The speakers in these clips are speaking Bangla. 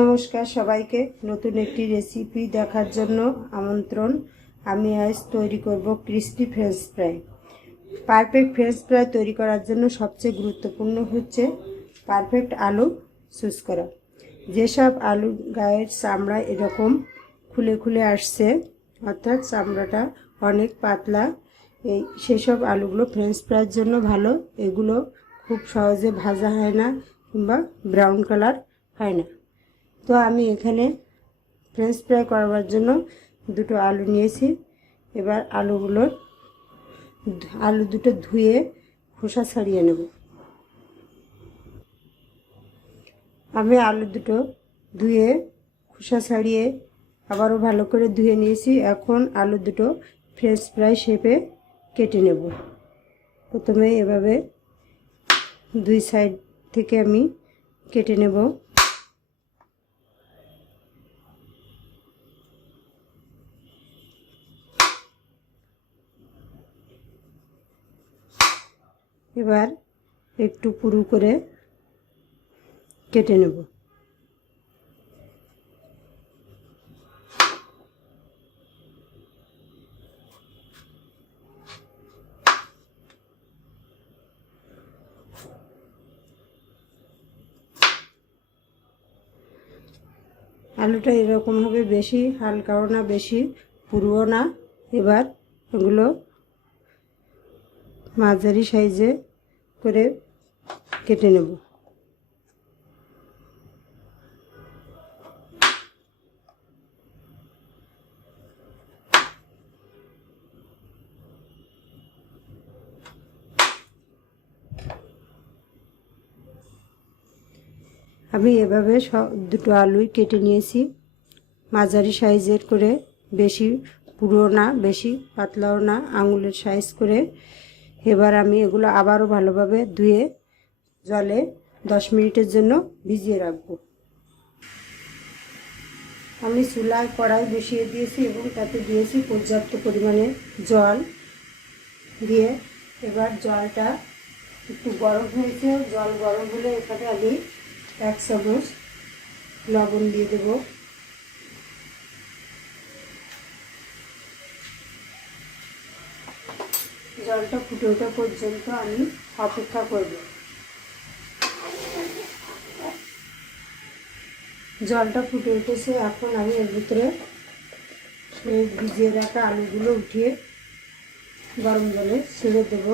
নমস্কার সবাইকে। নতুন একটি রেসিপি দেখার জন্য আমন্ত্রণ। আমি আজ তৈরি করব crispy french fry perfect french fry তৈরি করার জন্য সবচেয়ে গুরুত্বপূর্ণ হচ্ছে পারফেক্ট আলু চুজ করা। যেসব আলু গায়ের চামড়া এরকম খুলে খুলে আসছে, অর্থাৎ চামড়াটা অনেক পাতলা, এই সেসব আলুগুলো ফ্রেঞ্চ ফ্রাইয়ের জন্য ভালো। এগুলো খুব সহজে ভাজা হয় না কিংবা ব্রাউন কালার হয় না। তো আমি এখানে ফ্রেঞ্চ ফ্রাই করবার জন্য দুটো আলু নিয়েছি। এবার আলুগুলোর আলু দুটো ধুয়ে খোসা ছাড়িয়ে নেব। আমি আলু দুটো ধুয়ে খোসা ছাড়িয়ে আবারও ভালো করে ধুয়ে নিয়েছি। এখন আলু দুটো ফ্রেঞ্চ ফ্রাই শেপে কেটে নেব। প্রথমে এভাবে দুই সাইড থেকে আমি কেটে নেব। এবার একটু পুরু করে কেটে নেব। আলুটা এরকম হবে, বেশি, হালকাও না, বেশি পুরুও না। এবার এগুলো মাঝারি সাইজে করে কেটে নেব। আমি এভাবে সব দুটো আলুই কেটে নিয়েছি। মাঝারি সাইজের করে বেশি পুরো না, বেশি পাতলাও না, আঙুলের সাইজ করে এবার আমি এগুলো আবারও ভালোভাবে ধুয়ে জলে দশ মিনিটের জন্য ভিজিয়ে রাখব। আমি চুলায় কড়াই বসিয়ে দিয়েছি এবং তাতে দিয়েছি পর্যাপ্ত পরিমাণে জল দিয়ে এবার জলটা একটু গরম হয়েছে। জল গরম হলে এখানে আমি এক চামচ লবণ দিয়ে দেবো। জলটা ফুটে ওঠা পর্যন্ত আমি অপেক্ষা করব। জলটা ফুটে উঠেছে, এখন আমি এর ভিতরে এই ভিজিয়ে রাখা আলুগুলো উঠিয়ে গরম জলে ছেড়ে দেব।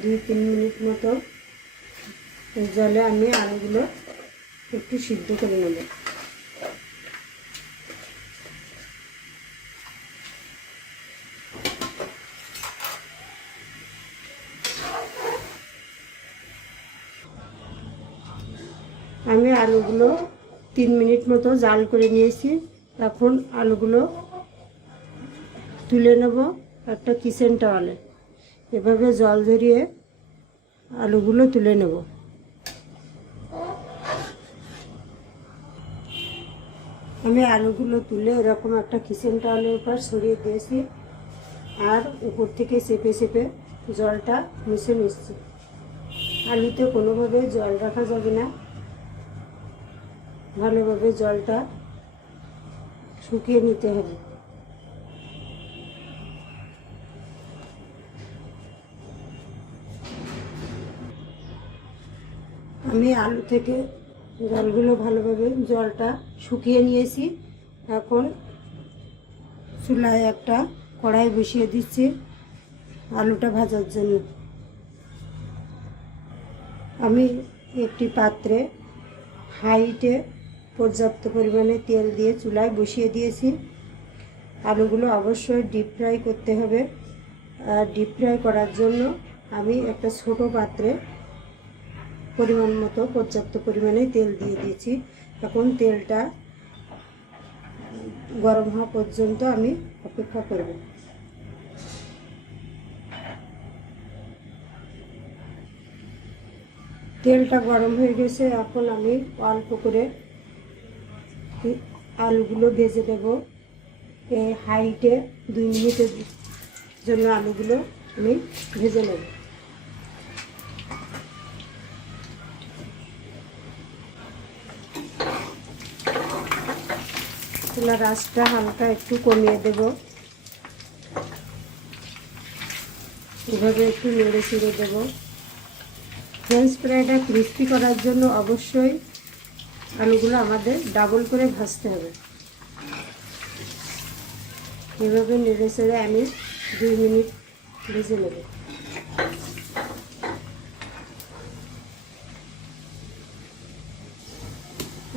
দুই, তিন মিনিট মতো জলে আমি আলুগুলো একটু সিদ্ধ করে নেব। আমি আলুগুলো তিন মিনিট মতো জাল করে নিয়েছি। এখন আলুগুলো তুলে নেব একটা কিচেন টাওয়ালে। এভাবে জল ধরিয়ে আলুগুলো তুলে নেব। আমি আলুগুলো তুলে এরকম একটা কিচেন টাওয়ালের উপর সরিয়ে দিয়েছি আর উপর থেকে চেপে চেপে জলটা মিশে মিশছে আলুতে কোনোভাবে জল রাখা যাবে না। ভালোভাবে জলটা শুকিয়ে নিতে হবে। আমি আলু থেকে জলগুলো ভালোভাবে জলটা শুকিয়ে নিয়েছি। এখন চুলায় একটা কড়াই বসিয়ে দিচ্ছি আলুটা ভাজার জন্য। আমি একটি পাত্রে হাইটে পর্যাপ্ত পরিমাণে তেল দিয়ে চুলায় বসিয়ে দিয়েছি। আলুগুলো অবশ্যই ডিপ ফ্রাই করতে হবে। আর ডিপ ফ্রাই করার জন্য আমি একটা ছোট পাত্রে পরিমাণ মতো, পর্যাপ্ত পরিমাণে তেল দিয়ে দিয়েছি। এখন তেলটা গরম হওয়া পর্যন্ত আমি অপেক্ষা করব। তেলটা গরম হয়ে গেছে। এখন আমি অল্প করে আলুগুলো ভেজে দেব এই হাইটে দুই মিনিটের জন্য আলুগুলো আমি ভেজে নেব। আঁচটা হালকা একটু কমিয়ে দেব। এভাবে একটু নেড়ে চেড়ে দেব। ফ্রেঞ্চ ফ্রাইটা ক্রিস্পি করার জন্য অবশ্যই আলুগুলো আমাদের ডাবল করে ভাজতে হবে। এভাবে নেড়ে চেড়ে আমি দুই মিনিট ভেজে নেব।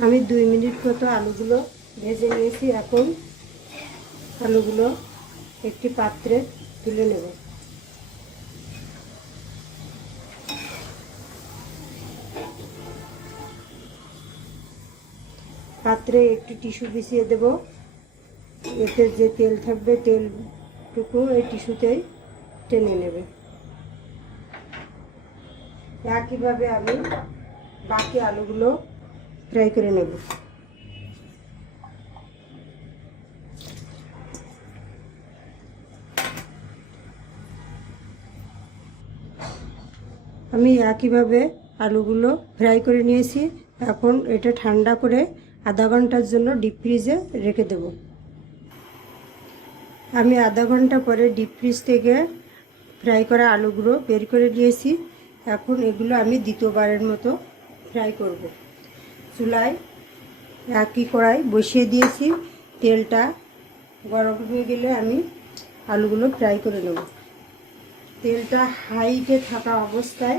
আমি দুই মিনিট মতো আলুগুলো ভেজে নিয়েছি। এখন আলুগুলো একটি পাত্রে তুলে নেব। পাত্রে একটু টিস্যু বিছিয়ে দেব। এতে যে তেল থাকবে, তেলটুকু এই টিস্যুতেই টেনে নেবে। একইভাবে আমি বাকি আলুগুলো ফ্রাই করে নেব। আমি একইভাবে আলুগুলো ফ্রাই করে নিয়েছি। এখন এটা ঠান্ডা করে আধা ঘণ্টার জন্য ডিপ ফ্রিজে রেখে দেব। আমি আধা ঘণ্টা পরে ডিপ ফ্রিজ থেকে ফ্রাই করা আলুগুলো বের করে নিয়েছি। এখন এগুলো আমি দ্বিতীয়বারের মতো ফ্রাই করব। চুলায় একই কড়াই বসিয়ে দিয়েছি। তেলটা গরম হয়ে গেলে আমি আলুগুলো ফ্রাই করে নেব। তেলটা হাইতে থাকা অবস্থায়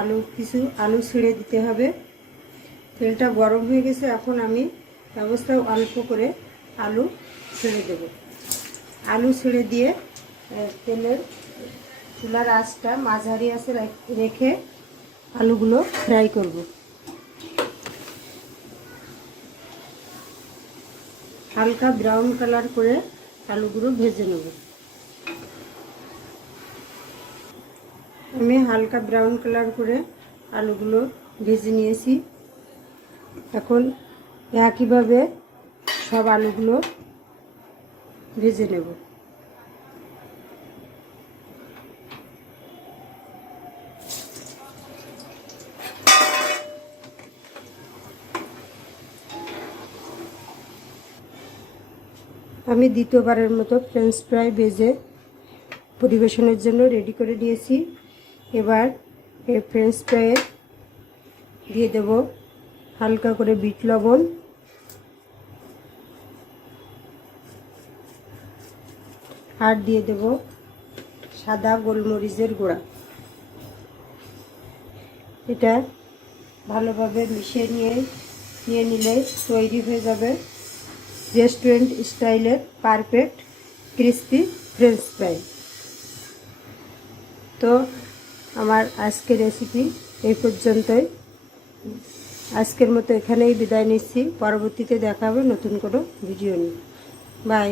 আলু কিছু আলু ছেড়ে দিতে হবে। তেলটা গরম হয়ে গেছে, এখন আমি অবস্থায় অল্প করে আলু ছেড়ে দেব। আলু ছেড়ে দিয়ে তেলের চুলার আঁচটা মাঝারি রাখ- রেখে আলুগুলো ফ্রাই করব। হালকা ব্রাউন কালার করে আলুগুলো ভেজে নেব। আমি হালকা ব্রাউন কালার করে আলুগুলো ভেজে নিয়েছি। এখন একইভাবে সব আলুগুলো ভেজে নেব। আমি দ্বিতীয়বারের মতো ফ্রেঞ্চ ফ্রাই ভেজে পরিবেশনের জন্য রেডি করে নিয়েছি। এবার এই ফ্রেঞ্চ ফ্রাইয়ে দিয়ে দেব হালকা করে বিট লবণ। আর দিয়ে দেব সাদা গোলমরিচের গুঁড়া। এটা ভালোভাবে মিশিয়ে নিয়ে নিয়ে নিলে তৈরি হয়ে যাবে রেস্টুরেন্ট স্টাইলের পারফেক্ট ক্রিস্পি ফ্রেঞ্চ ফ্রাই। তো আমার আজকের রেসিপি এই পর্যন্তই। আজকের মতো এখানেই বিদায় নিচ্ছি। পরবর্তীতে দেখা হবে নতুন কোনো ভিডিও নিয়ে। বাই